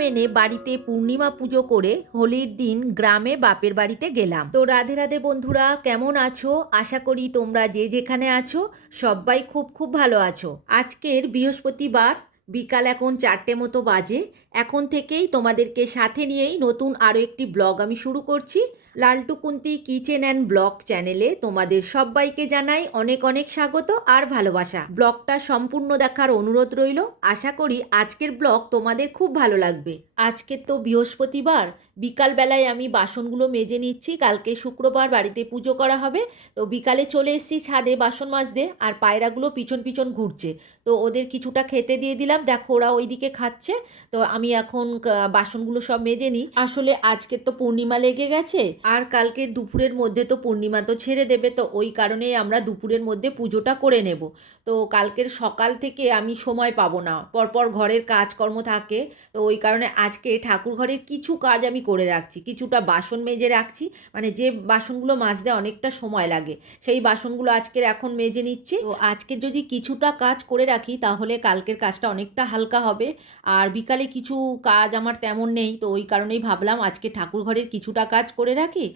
মেনে বাড়িতে পূর্ণিমা পুজো করে হোলির দিন গ্রামে বাপের বাড়িতে গেলাম। তো রাধে রাধে বন্ধুরা, কেমন আছো? আশা করি তোমরা যে যেখানে আছো, সবাই খুব খুব ভালো আছো। আজকের বৃহস্পতিবার, বিকাল এখন চারটে মতো বাজে। এখন থেকেই তোমাদেরকে সাথে নিয়েই নতুন আরও একটি ব্লগ আমি শুরু করছি। Laltu Kunti kitchen and blog চ্যানেলে তোমাদের সবাইকে জানাই অনেক অনেক স্বাগত আর ভালোবাসা। ব্লগটা সম্পূর্ণ দেখার অনুরোধ রইল। আশা করি আজকের ব্লগ তোমাদের খুব ভালো লাগবে। আজকে তো বৃহস্পতিবার, বিকালবেলায় আমি বাসনগুলো মেজে নিচ্ছি। কালকে শুক্রবার বাড়িতে পুজো করা হবে। তো বিকালে চলে এসেছি ছাদে বাসন মাজতে আর পায়রাগুলো পিছন পিছন ঘুরছে। তো ওদের কিছুটা খেতে দিয়ে দিলাম। দেখো ওরা ওইদিকে খাচ্ছে। তো আমি এখন বাসনগুলো সব মেজে নিই। আসলে আজকে তো পূর্ণিমা লেগে গেছে। আর কালকে দুপুরের মধ্যে তো পূর্ণিমা তো ছেড়ে দেবে, তো ওই কারণেই আমরা দুপুরের মধ্যে পুজোটা করে নেব। তো কালকের সকাল থেকে আমি সময় পাবো না। পরপর ঘরের কাজকর্ম থাকে, তো ওই কারণে আজকে ঠাকুর ঘরের কিছু কাজ আমি করে রাখছি। কিছুটা বাসন মেজে রাখছি মানে যে বাসনগুলো মাজতে অনেকটা সময় লাগে, সেই বাসনগুলো আজকের এখন মেজে নিচ্ছি। তো আজকে যদি কিছুটা কাজ করে রাখি, তাহলে কালকের কাজটা অনেকটা হালকা হবে। আর বিকালে কিছু কাজ আমার তেমন নেই, তো ওই কারণেই ভাবলাম আজকে ঠাকুর ঘরের কিছুটা কাজ করে রাখি,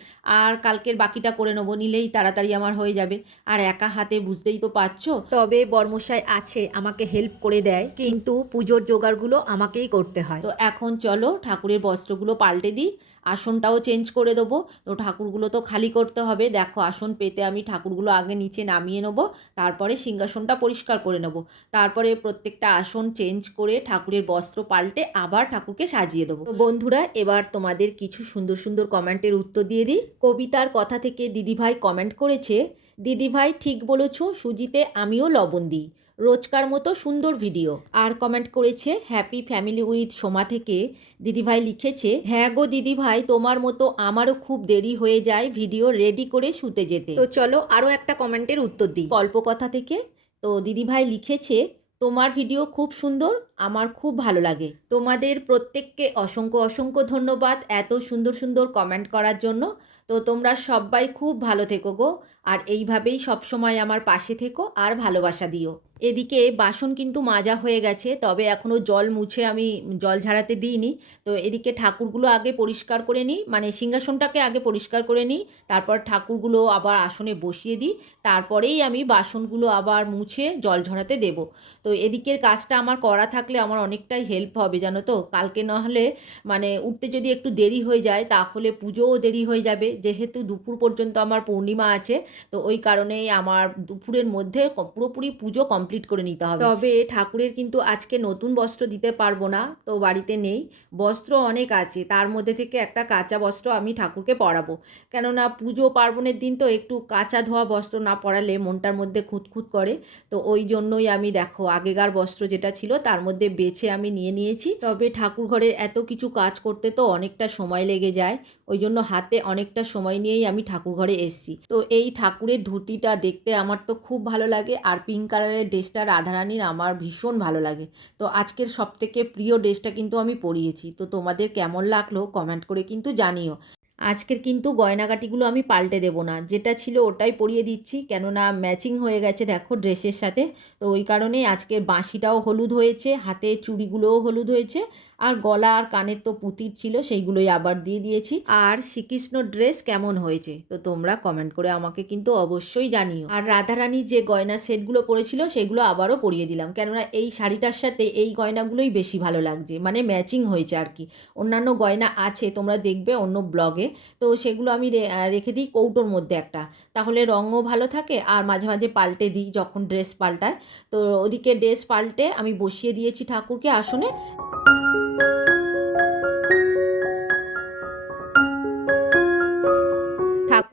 আর কালকের বাকিটা করে নেব, নিলেই তাড়াতাড়ি আমার হয়ে যাবে। আর একা হাতে বুঝতেই তো পারছ। তবে বর্মশাই আছে, আমাকে হেল্প করে দেয়। কিন্তু পুজোর জোগাড়গুলো আমাকেই করতে হয়। তো এখন চলো ঠাকুরের বস্ত্রগুলো পাল্টে দিই, আসনটাও চেঞ্জ করে দেবো। তো ঠাকুরগুলো তো খালি করতে হবে। দেখো, আসন পেতে আমি ঠাকুরগুলো আগে নিচে নামিয়ে নেব, তারপরে সিংহাসনটা পরিষ্কার করে নেব। তারপরে প্রত্যেকটা আসন চেঞ্জ করে ঠাকুরের বস্ত্র পাল্টে আবার ঠাকুরকে সাজিয়ে দেবো। বন্ধুরা, এবার তোমাদের কিছু সুন্দর সুন্দর কমেন্টের উত্তর দিয়ে দিই। কবিতার কথা থেকে দিদিভাই কমেন্ট করেছে দিদিভাই ঠিক বলেছ সুজিতে আমিও লবণ দিই। রোজকার মতো সুন্দর ভিডিও আর কমেন্ট করেছে হ্যাপি ফ্যামিলি উইথ সোমা থেকে। দিদিভাই লিখেছে হ্যাঁ গো দিদিভাই তোমার মতো আমারও খুব দেরি হয়ে যায় ভিডিও রেডি করে শুতে যেতে। তো চলো আরও একটা কমেন্টের উত্তর দিই। গল্পকথা থেকে। তো দিদিভাই লিখেছে তোমার ভিডিও খুব সুন্দর আমার খুব ভালো লাগে। তোমাদের প্রত্যেককে অসংখ্য অসংখ্য ধন্যবাদ এত সুন্দর সুন্দর কমেন্ট করার জন্য। তো তোমরা সবাই খুব ভালো থেকো গো। আর এইভাবেই সবসময় আমার পাশে থেকো আর ভালোবাসা দিও। এদিকে বাসন কিন্তু মাজা হয়ে গেছে, তবে এখনও জল মুছে আমি জল ঝাড়াতে দিইনি। তো এদিকে ঠাকুরগুলো আগে পরিষ্কার করে নিই মানে সিংহাসনটাকে আগে পরিষ্কার করে নিই, তারপর ঠাকুরগুলো আবার আসনে বসিয়ে দিই, তারপরেই আমি বাসনগুলো আবার মুছে জল ঝরাতে দেব। তো এদিকের কাজটা আমার করা থাকলে আমার অনেকটাই হেল্প হবে, জানো তো? কালকে নাহলে মানে উঠতে যদি একটু দেরি হয়ে যায়, তাহলে পুজোও দেরি হয়ে যাবে। যেহেতু দুপুর পর্যন্ত আমার পূর্ণিমা আছে তো ওই কারণেই আমার দুপুরের মধ্যে পুরোপুরি পুজো কমপ্লিট করে নিতে হবে। তবে ঠাকুরের কিন্তু আজকে নতুন বস্ত্র দিতে পারব না, তো বাড়িতে নেই। বস্ত্র অনেক আছে, তার মধ্যে থেকে একটা কাঁচা বস্ত্র আমি ঠাকুরকে পরাবো। কেননা পুজো পার্বণের দিন তো একটু কাঁচা ধোয়া বস্ত্র না পরালে মনটার মধ্যে খুঁতখুত করে, তো ওই জন্যই আমি দেখো আগেকার বস্ত্র যেটা ছিল তার মধ্যে বেছে আমি নিয়ে নিয়েছি। তবে ঠাকুর ঘরের এত কিছু কাজ করতে তো অনেকটা সময় লেগে যায়, ওই জন্য হাতে অনেকটা সময় নিয়েই আমি ঠাকুর ঘরে এসেছি। তো এই ঠাকুরের ধুতিটা দেখতে আমার তো খুব ভালো লাগে আর পিঙ্ক কালারের ড্রেসটা রাধারানীর আমার ভীষণ ভালো লাগে। তো আজকের সবথেকে প্রিয় ড্রেসটা কিন্তু আমি পরিয়েছি। তো তোমাদের কেমন লাগল কমেন্ট করে কিন্তু জানিও। আজকের কিন্তু গয়নাগাটিগুলো আমি পাল্টে দেবো না। যেটা ছিল ওটাই পরিয়ে দিচ্ছি। কেননা ম্যাচিং হয়ে গেছে দেখো ড্রেসের সাথে। তো ওই কারণেই আজকের বাঁশিটাও হলুদ হয়েছে, হাতে চুড়িগুলোও হলুদ হয়েছে। আর গলা আর কানের তো পুতির ছিল, সেইগুলোই আবার দিয়ে দিয়েছি। আর শ্রীকৃষ্ণ ড্রেস কেমন হয়েছে? তো তোমরা কমেন্ট করে আমাকে কিন্তু অবশ্যই জানিও। আর রাধারানী যে গয়না সেটগুলো পরেছিল, সেগুলো আবারও পরিয়ে দিলাম। কেননা এই শাড়িটার সাথে এই গয়নাগুলোই বেশি ভালো লাগছে। মানে ম্যাচিং হয়েছে আর কি। অন্যান্য গয়না আছে, তোমরা দেখবে অন্য ব্লগে তো সেগুলো আমি রেখে দিই কৌটোর মধ্যে একটা। তাহলে রঙও ভালো থাকে আর মাঝে মাঝে পাল্টে দিই যখন ড্রেস পাল্টায়। তো ওদিকে ড্রেস পাল্টে আমি বসিয়ে দিয়েছি ঠাকুরকে আসনে।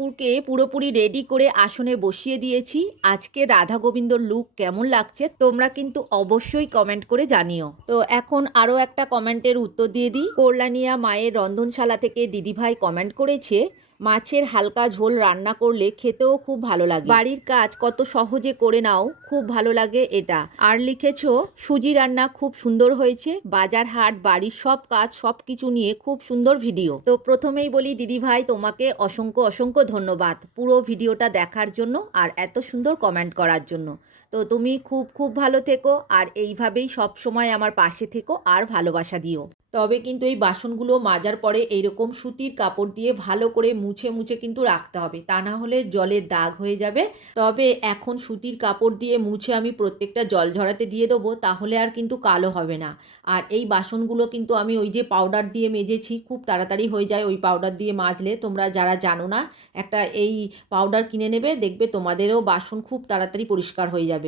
ঠাকুরকে পুরোপুরি রেডি করে আসনে বসিয়ে দিয়েছি। আজকে রাধা গোবিন্দর লুক কেমন লাগছে তোমরা কিন্তু অবশ্যই কমেন্ট করে জানিও। তো এখন আরও একটা কমেন্টের উত্তর দিয়ে দিই। কল্যাণিয়া মায়ের রন্ধনশালা থেকে দিদিভাই কমেন্ট করেছে। মাছের হালকা ঝোল রান্না করলে খেতেও খুব ভালো লাগে। বাড়ির কাজ কত সহজে করে নাও, খুব ভালো লাগে এটা। আর লিখেছো, সুজি রান্না খুব সুন্দর হয়েছে, বাজার হাট, বাড়ির সব কাজ, সব কিছু নিয়ে খুব সুন্দর ভিডিও। তো প্রথমেই বলি, দিদি ভাই, তোমাকে অসংখ্য অসংখ্য ধন্যবাদ পুরো ভিডিওটা দেখার জন্য আর এত সুন্দর কমেন্ট করার জন্য। তো তুমি খুব খুব ভালো থেকো আর এইভাবেই সব সময় আমার পাশে থেকো আর ভালোবাসা দিও। তবে কিন্তু এই বাসনগুলো মাজার পরে এইরকম সুতির কাপড় দিয়ে ভালো করে মুছে মুছে কিন্তু রাখতে হবে। তা না হলে জলের দাগ হয়ে যাবে। তবে এখন সুতির কাপড় দিয়ে মুছে আমি প্রত্যেকটা জল ঝরাতে দিয়ে দেবো, তাহলে আর কিন্তু কালো হবে না। আর এই বাসনগুলো কিন্তু আমি ওই যে পাউডার দিয়ে মেজেছি, খুব তাড়াতাড়ি হয়ে যায় ওই পাউডার দিয়ে মাজলে। তোমরা যারা জানো না, একটা এই পাউডার কিনে নেবে, দেখবে তোমাদেরও বাসন খুব তাড়াতাড়ি পরিষ্কার হয়ে যাবে।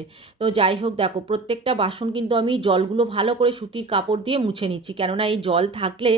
তো যাই হোক, দেখো, প্রত্যেকটা বাসন কিন্তু আমি জলগুলো ভালো করে সুতির কাপড় দিয়ে মুছে নিচ্ছি। কেননা এই জল থাকলে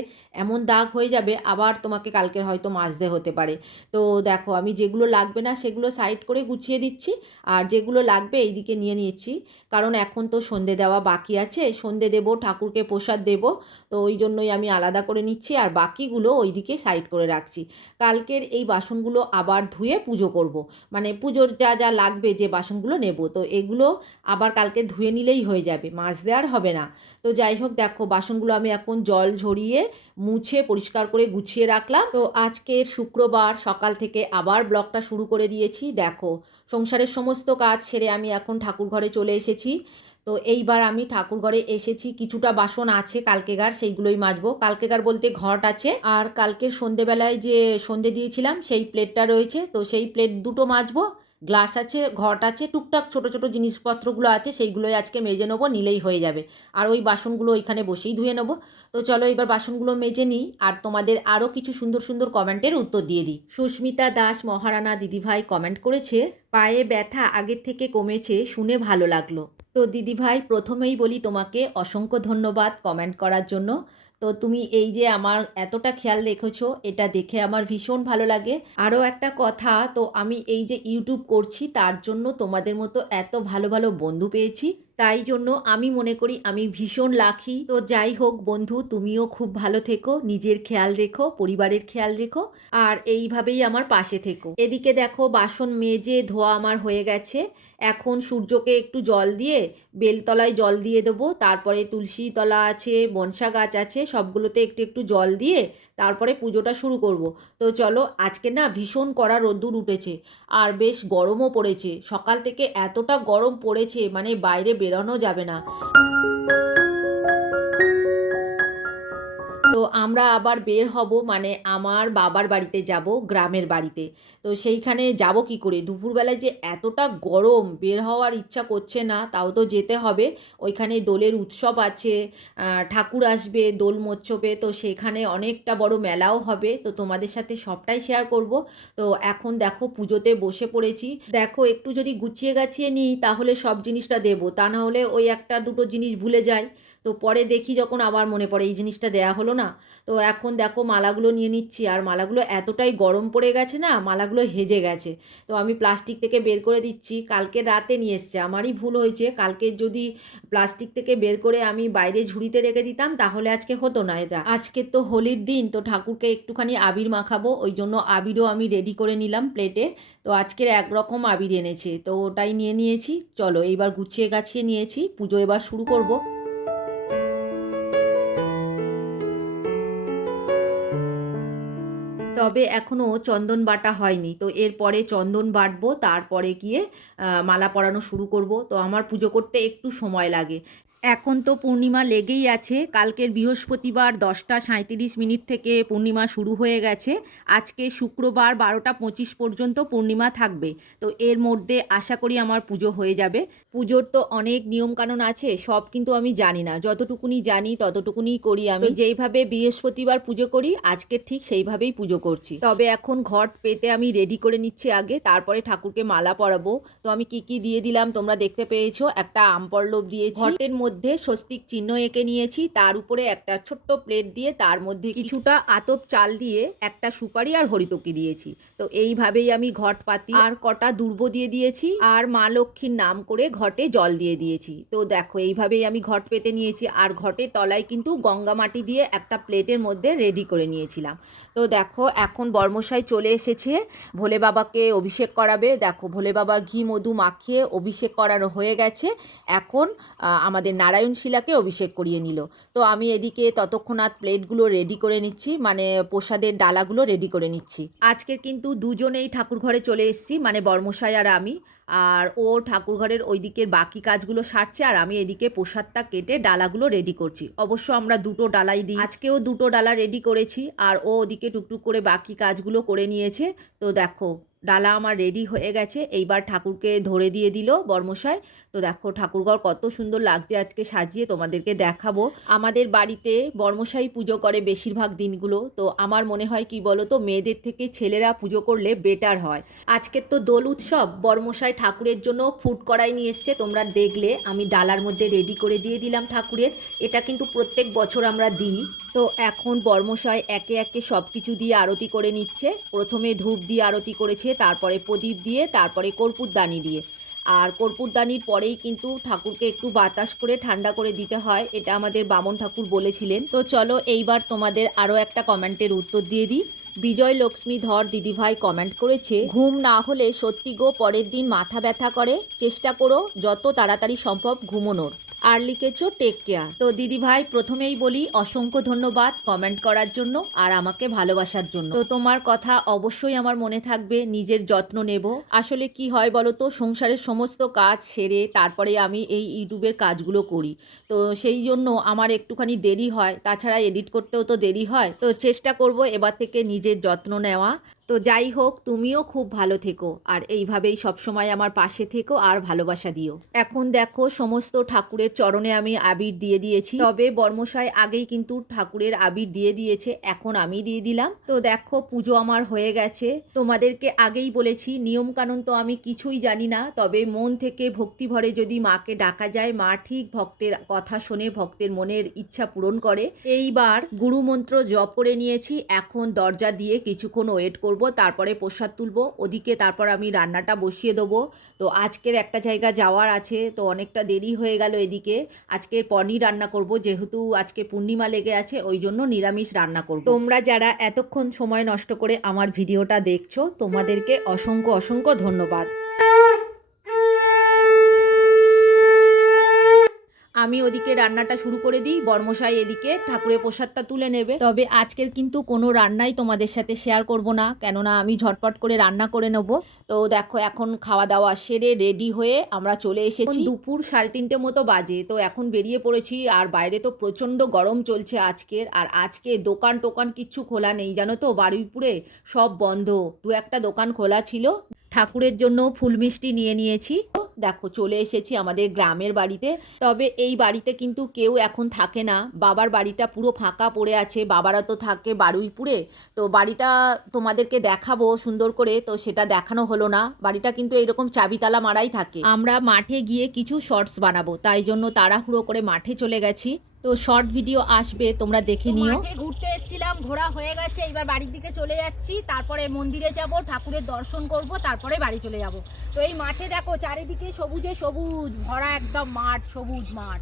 এমন দাগ হয়ে যাবে, আবার তোমাকে কালকে হয়তো মাজতে হতে পারে। তো দেখো, আমি যেগুলো লাগবে না সেগুলো সাইড করে গুছিয়ে দিচ্ছি, আর যেগুলো লাগবে এইদিকে নিয়ে নিয়েছি কারণ এখন তো সন্ধে দেওয়া বাকি আছে, সন্ধে দেবো, ঠাকুরকে প্রসাদ দেবো, তো ওই জন্যই আমি আলাদা করে নিচ্ছি, আর বাকিগুলো ওইদিকে সাইড করে রাখছি। কালকের এই বাসনগুলো আবার ধুয়ে পুজো করব। মানে পুজোর যা যা লাগবে যে বাসনগুলো নেব, তো এগুলো আবার কালকে ধুয়ে নিলেই হয়ে যাবে, মাছ দেওয়ার হবে না। তো যাই হোক, দেখো, বাসনগুলো আমি এখন জল ঝরিয়ে মুছে পরিষ্কার করে গুছিয়ে রাখলাম। তো আজকের শুক্রবার, সকাল থেকে আবার ব্লগটা শুরু করে দিয়েছি। দেখো, সংসারের সমস্ত কাজ ছেড়ে আমি এখন ঠাকুর ঘরে চলে এসেছি। তো এইবার আমি ঠাকুর ঘরে এসেছি, কিছুটা বাসন আছে কালকেগার সেইগুলোই মাজবো। কালকেগার বলতে ঘট আছে, আর কালকে সন্ধেবেলায় যে সন্ধে দিয়েছিলাম, সেই প্লেটটা রয়েছে। তো সেই প্লেট দুটো মাজবো গ্লাস আছে, ঘট আছে, টুকটাক ছোট ছোট জিনিসপত্রগুলো আছে, সেইগুলোই আজকে মেজে নেব, নিলেই হয়ে যাবে। আর ওই বাসনগুলো ওইখানে বসেই ধুয়ে নেব। তো চলো এবার বাসনগুলো মেজে নিই, আর তোমাদের আরও কিছু সুন্দর সুন্দর কমেন্টের উত্তর দিয়ে দিই। সুস্মিতা দাস, মহারানা দিদিভাই কমেন্ট করেছে, পায়ে ব্যথা আগের থেকে কমেছে, শুনে ভালো লাগল। তো দিদিভাই প্রথমেই বলি তোমাকে অসংখ্য ধন্যবাদ কমেন্ট করার জন্য। তো তুমি এই যে আমার এতটা খেয়াল রেখেছো, এটা দেখে আমার ভীষণ ভালো লাগে। আরও একটা কথা, তো আমি এই যে ইউটিউব করছি, তার জন্য তোমাদের মতো এত ভালো ভালো বন্ধু পেয়েছি। তাই জন্য আমি মনে করি আমি ভীষণ লাখি তো যাই হোক বন্ধু, তুমিও খুব ভালো থেকো, নিজের খেয়াল রেখো, পরিবারের খেয়াল রেখো, আর এইভাবেই আমার পাশে থেকো। এদিকে দেখো বাসন মেজে ধোয়া আমার হয়ে গেছে। এখন সূর্যকে একটু জল দিয়ে, বেলতলায় জল দিয়ে দেবো। তারপরে তুলসী তলা আছে, বনসা গাছ আছে, সবগুলোতে একটু একটু জল দিয়ে তারপরে পুজোটা শুরু করব। তো চলো, আজকে না ভীষণ কড়া রোদ্দুর উঠেছে। আর বেশ গরমও পড়েছে। সকাল থেকে এতটা গরম পড়েছে মানে বাইরে বেরোনো যাবে না। তো আমরা আবার বের হব মানে আমার বাবার বাড়িতে যাব, গ্রামের বাড়িতে। তো সেইখানে যাব কি করে? দুপুরবেলায় যে এতটা গরম, বের হওয়ার ইচ্ছা করছে না, তাও তো যেতে হবে। ওইখানে দোলের উৎসব আছে ঠাকুর আসবে, দোল মচ্ছপে তো সেখানে অনেকটা বড় মেলাও হবে। তো তোমাদের সাথে সবটাই শেয়ার করব। তো এখন দেখো পুজোতে বসে পড়েছি। দেখো একটু যদি গুছিয়ে গাছিয়ে নিই, তাহলে সব জিনিসটা দেবো। তা না হলে ওই একটা দুটো জিনিস ভুলে যাই। তো পরে দেখি যখন আবার মনে পড়ে, এই জিনিসটা দেয়া হলো না। তো এখন দেখো মালাগুলো নিয়ে নিচ্ছি, আর মালাগুলো এতটাই গরম পড়ে গেছে না, মালাগুলো হেজে গেছে। তো আমি প্লাস্টিক থেকে বের করে দিচ্ছি, কালকে রাতে নিয়ে এসছে। আমারই ভুল হয়েছে, কালকে যদি প্লাস্টিক থেকে বের করে আমি বাইরে ঝুড়িতে রেখে দিতাম, তাহলে আজকে হতো না এটা। আজকে তো হোলির দিন, তো ঠাকুরকে একটুখানি আবির মাখাবো, ওই জন্য আবিরও আমি রেডি করে নিলাম প্লেটে তো আজকের একরকম আবির এনেছে, তো ওটাই নিয়ে নিয়েছি। চলো, এইবার গুছিয়ে গাছিয়ে নিয়েছি, পুজো এবার শুরু করব। তবে এখনও চন্দন বাটা হয়নি। তো এরপরে চন্দন বাটবো, তারপরে গিয়ে মালা পরানো শুরু করব। তো আমার পুজো করতে একটু সময় লাগে। এখন তো পূর্ণিমা লেগেই আছে। কালকের বৃহস্পতিবার দশটা সাঁত্রিশ মিনিট থেকে পূর্ণিমা শুরু হয়ে গেছে। আজকে শুক্রবার বারোটা পঁচিশ পর্যন্ত পূর্ণিমা থাকবে। তো এর মধ্যে আশা করি আমার পুজো হয়ে যাবে। পুজোর তো অনেক নিয়মকানুন আছে, সব কিন্তু আমি জানি না। যতটুকুনি জানি, ততটুকুনি করি আমি। যেইভাবে বৃহস্পতিবার পুজো করি, আজকে ঠিক সেইভাবেই পুজো করছি। তবে এখন ঘট পেতে আমি রেডি করে নিচ্ছি আগে, তারপরে ঠাকুরকে মালা পরাবো। তো আমি কি কি দিয়ে দিলাম তোমরা দেখতে পেয়েছ? একটা আমপল্লব দিয়েছি। ঘটের মধ্যে মধ্যে স্বস্তিক চিহ্ন এঁকে নিয়েছি। তার উপরে একটা ছোট্ট প্লেট দিয়ে তার মধ্যে কিছুটা আতপ চাল দিয়ে একটা সুপারি আর হরিতকি দিয়েছি। তো এইভাবেই আমি ঘট পাতি আর কটা দুর্ব দিয়ে দিয়েছি আর মা লক্ষ্মীর নাম করে ঘটে জল দিয়ে দিয়েছি। তো দেখো এইভাবেই আমি ঘট পেতে নিয়েছি। আর ঘটের তলায় কিন্তু গঙ্গা মাটি দিয়ে একটা প্লেটের মধ্যে রেডি করে নিয়েছিলাম। তো দেখো এখন বর্মশাই চলে এসেছে। ভোলে বাবাকে অভিষেক করাবে। দেখো ভোলে বাবার ঘি মধু মাখিয়ে অভিষেক করানো হয়ে গেছে। এখন আমাদের নারায়ণ শিলাকে অভিষেক করিয়ে নিল। তো আমি এদিকে ততক্ষণাৎ প্লেটগুলো রেডি করে নিচ্ছি মানে প্রসাদের ডালাগুলো রেডি করে নিচ্ছি। আজকে কিন্তু দুজনেই ঠাকুর ঘরে চলে এসেছি মানে বর্মশাই আর আমি। আর ও ঠাকুরঘরের ওই দিকের বাকি কাজগুলো সারছে আর আমি এদিকে প্রসাদটা কেটে ডালাগুলো রেডি করছি। অবশ্য আমরা দুটো ডালাই দিই। আজকেও দুটো ডালা রেডি করেছি আর ও ওদিকে টুকটুক করে বাকি কাজগুলো করে নিয়েছে। তো দেখো, ডালা আমার রেডি হয়ে গেছে। এইবার ঠাকুরকে ধরে দিয়ে দিল বর্মশাই। তো দেখো, ঠাকুরঘর কত সুন্দর লাগছে আজকে সাজিয়ে তোমাদেরকে দেখাবো। আমাদের বাড়িতে বর্মশাই পুজো করে বেশিরভাগ দিনগুলো। তো আমার মনে হয় কি বলো তো মেয়েদের থেকে ছেলেরা পুজো করলে বেটার হয়। আজকের তো দোল উৎসব, বর্মশাই ঠাকুরের জন্য ফুড করাই নিয়ে এসছে। তোমরা দেখলে, আমি ডালার মধ্যে রেডি করে দিয়ে দিলাম ঠাকুরের। এটা কিন্তু প্রত্যেক বছর আমরা দিই। তো এখন বর্মশাই একে একে সব কিছু দিয়ে আরতি করে নিচ্ছে। প্রথমে ধূপ দিয়ে আরতি করেছে, তারপরে প্রদীপ দিয়ে, তারপরে কর্পূরদানি দিয়ে। আর কর্পূরদানির পরেই কিন্তু ঠাকুরকে একটু বাতাস করে ঠান্ডা করে দিতে হয়, এটা আমাদের বামন ঠাকুর বলেছিলেন। তো চলো এইবার তোমাদের আরও একটা কমেন্টের উত্তর দিয়ে দিই। বিজয় লক্ষ্মী ধর দিদিভাই কমেন্ট করেছে, ঘুম না হলে সত্যি গো পরের দিন মাথা ব্যথা করে। চেষ্টা করো, যত তাড়াতাড়ি সম্ভব ঘুমোনোর। আর লিখেছো টেক কেয়ার তো দিদিভাই প্রথমেই বলি অসংখ্য ধন্যবাদ কমেন্ট করার জন্য আর আমাকে ভালোবাসার জন্য। তো তোমার কথা অবশ্যই আমার মনে থাকবে, নিজের যত্ন নেব। আসলে কি হয় বলো তো সংসারের সমস্ত কাজ সেরে তারপরে আমি এই ইউটিউবের কাজগুলো করি। তো সেই জন্য আমার একটুখানি দেরি হয়, তাছাড়া এডিট করতেও তো দেরি হয়। তো চেষ্টা করব এবার থেকে নিজের যত্ন নেওয়া। তো যাই হোক, তুমিও খুব ভালো থেকো। আর এইভাবেই সবসময় আমার পাশে থেকো আর ভালোবাসা দিও। এখন দেখো, সমস্ত ঠাকুরের চরণে আমি আবির দিয়ে দিয়েছি। তবে বর্মশাই আগেই কিন্তু ঠাকুরের আবির দিয়ে দিয়েছে, এখন আমি দিয়ে দিলাম। তো দেখো, পুজো আমার হয়ে গেছে। তোমাদেরকে আগেই বলেছি নিয়ম কানুন তো আমি কিছুই জানি না। তবে মন থেকে ভক্তি ভরে যদি মাকে ডাকা যায়, মা ঠিক ভক্তের কথা শুনে ভক্তের মনের ইচ্ছা পূরণ করে। এইবার গুরুমন্ত্র জপ করে নিয়েছি। এখন দরজা দিয়ে কিছুক্ষণ ওয়েট করব। তারপরে প্রসাদ তুলব, ওদিকে তারপর আমি রান্নাটা বসিয়ে দেবো। তো আজকের একটা জায়গা যাওয়ার আছে, তো অনেকটা দেরি হয়ে গেল এদিকে। আজকে পনির রান্না করব, যেহেতু আজকে পূর্ণিমা লেগে আছে, ওই জন্য নিরামিষ রান্না করব। তোমরা যারা এতক্ষণ সময় নষ্ট করে আমার ভিডিওটা দেখছ, তোমাদেরকে অসংখ্য অসংখ্য ধন্যবাদ। আমি ওদিকে রান্নাটা শুরু করে দিই, বর্মশাই এদিকে ঠাকুরের প্রসাদটা তুলে নেবে। তবে আজকের কিন্তু কোনো রান্নাই তোমাদের সাথে শেয়ার করব না, কেননা আমি ঝটপট করে রান্না করে নেব। তো দেখো, এখন খাওয়া দাওয়া সেরে রেডি হয়ে আমরা চলে এসেছি। দুপুর সাড়ে তিনটে মতো বাজে, তো এখন বেরিয়ে পড়েছি, আর বাইরে তো প্রচণ্ড গরম চলছে আজকের। আর আজকে দোকান টোকান কিচ্ছু খোলা নেই, জানো তো? বারুইপুরে সব বন্ধ। দু একটা দোকান খোলা ছিল। ঠাকুরের জন্য ফুল মিষ্টি নিয়ে নিয়েছি। দেখো, চলে এসেছি আমাদের গ্রামের বাড়িতে। তবে এই বাড়িতে কিন্তু কেউ এখন থাকে না। বাবার বাড়িটা পুরো ফাঁকা পড়ে আছে। বাবারা তো থাকে বারুইপুরে। তো বাড়িটা তোমাদেরকে দেখাবো সুন্দর করে। তো সেটা দেখানো হলো না। বাড়িটা কিন্তু এরকম চাবিতালা মারাই থাকে। আমরা মাঠে গিয়ে কিছু শর্টস বানাবো। তাই জন্য তাড়াহুড়ো করে মাঠে চলে গেছি। তো শর্ট ভিডিও আসবে তোমরা দেখে নিও। ঘুরতে এসেছিলাম ঘোরা হয়ে গেছে এবার বাড়ির দিকে চলে যাচ্ছি তারপরে মন্দিরে যাব ঠাকুরের দর্শন করব তারপরে বাড়ি চলে যাব। তো এই মাঠে দেখো চারিদিকে সবুজে সবুজ ভরা একদম মাঠ সবুজ মাঠ।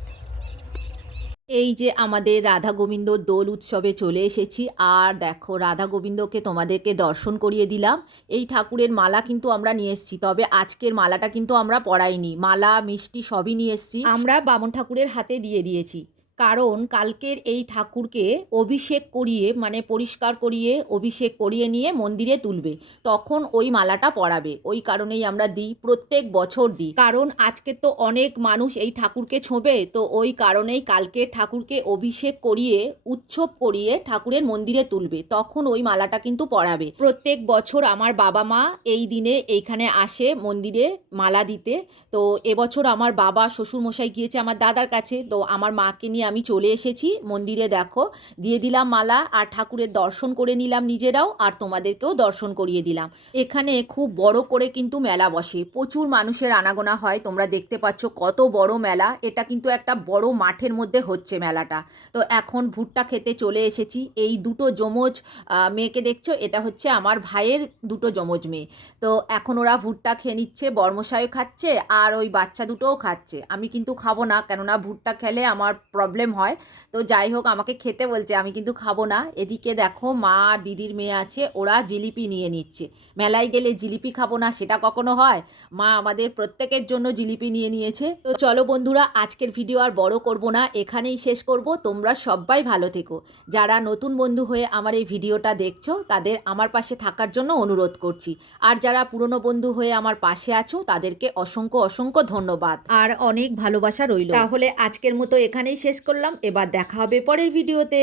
এই যে আমাদের রাধা গোবিন্দ দোল উৎসবে চলে এসেছি আর দেখো রাধা গোবিন্দকে তোমাদেরকে দর্শন করিয়ে দিলাম। এই ঠাকুরের মালা কিন্তু আমরা নিয়ে এসেছি তবে আজকের মালাটা কিন্তু আমরা পরাইনি। মালা মিষ্টি সবই নিয়ে এসেছি। আমরা বামন ঠাকুরের হাতে দিয়ে দিয়েছি। কারণ কালকের এই ঠাকুরকে অভিষেক করিয়ে মানে পরিষ্কার করিয়ে, অভিষেক করিয়ে নিয়ে মন্দিরে তুলবে। তখন ওই মালাটা পরাবে। ওই কারণেই আমরা দিই, প্রত্যেক বছর দিই। কারণ আজকে তো অনেক মানুষ এই ঠাকুরকে ছোঁবে, তো ওই কারণেই কালকে ঠাকুরকে অভিষেক করিয়ে, উৎসব করিয়ে ঠাকুরের মন্দিরে তুলবে। তখন ওই মালাটা কিন্তু পরাবে। প্রত্যেক বছর আমার বাবা মা এই দিনে এইখানে আসে মন্দিরে মালা দিতে। তো এবছর আমার বাবা, শ্বশুরমশাই গিয়েছে আমার দাদার কাছে। তো আমার মাকে নিয়ে আমি চলে এসেছি, মন্দিরে দেখো। দিয়ে দিলাম মালা আর ঠাকুরের দর্শন করে নিলাম নিজেরাও আর তোমাদেরকেও দর্শন করিয়ে দিলাম। এখানে খুব বড় করে কিন্তু মেলা বসে। প্রচুর মানুষের আনাগোনা হয়, তোমরা দেখতে পাচ্ছ কত বড় মেলা। এটা কিন্তু একটা বড় মাঠের মধ্যে হচ্ছে মেলাটা। তো এখন ভুট্টা খেতে চলে এসেছি। এই দুটো যমজ মেয়েকে দেখছ? এটা হচ্ছে আমার ভাইয়ের দুটো যমজ মেয়ে। তো এখন ওরা ভুট্টা খেয়ে নিচ্ছে, বর্মশাইও খাচ্ছে আর ওই বাচ্চা দুটোও খাচ্ছে। আমি কিন্তু খাব না, কেননা ভুট্টা খেলে আমার প্রবলেম প্রবলেম হয়। তো যাই হোক আমাকে খেতে বলছে আমি কিন্তু খাব না। এদিকে দেখো মা আর দিদির মেয়ে আছে ওরা জিলিপি নিয়ে নিচ্ছে। মেলায় গেলে জিলিপি খাব না সেটা কখনো হয়? মা আমাদের প্রত্যেকের জন্য জিলিপি নিয়ে নিয়েছে। তো চলো বন্ধুরা আজকের ভিডিও আর বড় করব না এখানেই শেষ করব। তোমরা সবাই ভালো থেকো। যারা নতুন বন্ধু হয়ে আমার এই ভিডিওটা দেখছ তাদের আমার পাশে থাকার জন্য অনুরোধ করছি। আর যারা পুরনো বন্ধু হয়ে আমার পাশে আছো তাদেরকে অসংখ্য অসংখ্য ধন্যবাদ। আর অনেক ভালোবাসা রইল। তাহলে আজকের মতো এখানেই শেষ করলাম এবার দেখা হবে পরের ভিডিওতে।